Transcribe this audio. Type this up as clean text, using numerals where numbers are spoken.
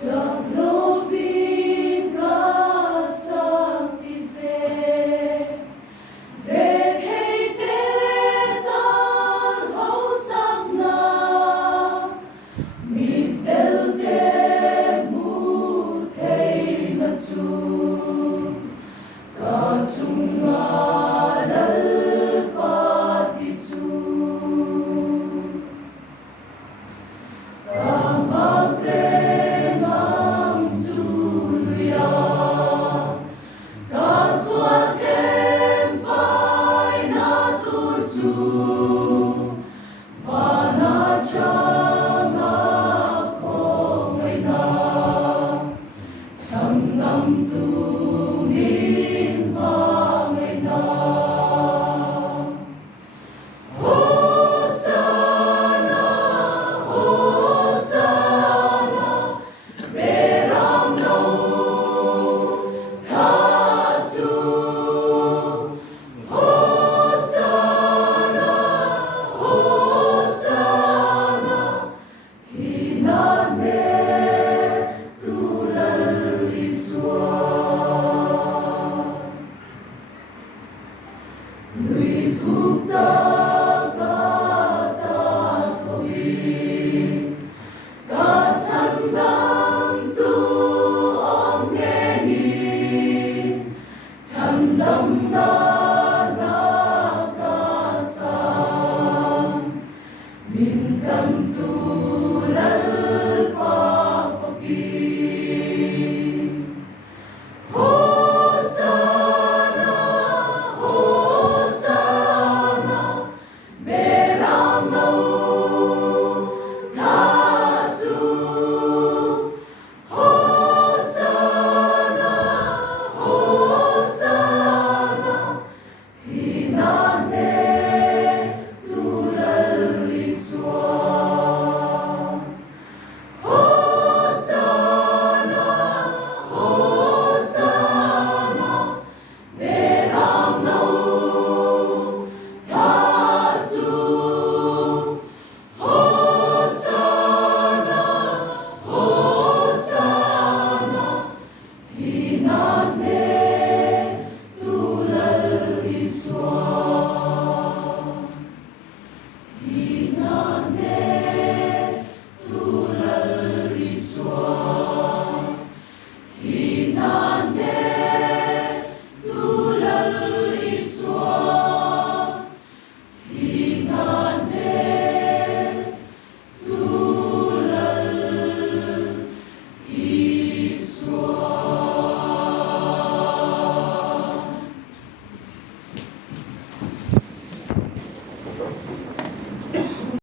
Loving God, some say, Rekhated on Hosanna, Middelde Mutei Natsu, Katsungalal Patisu, Kamaprenam Suluya, Kaswatem Fainatursu, Vanachanga Komaina, Sangam Tumin Pamaina. Hosanna, Hosanna, Beram no Tatsu. Hosanna, Hosanna, Tinane Tulaliswa. Nui Thukta Katakovi, Katsandam Tu Omneni, Tsandam Nanakasam, Ninkam Tu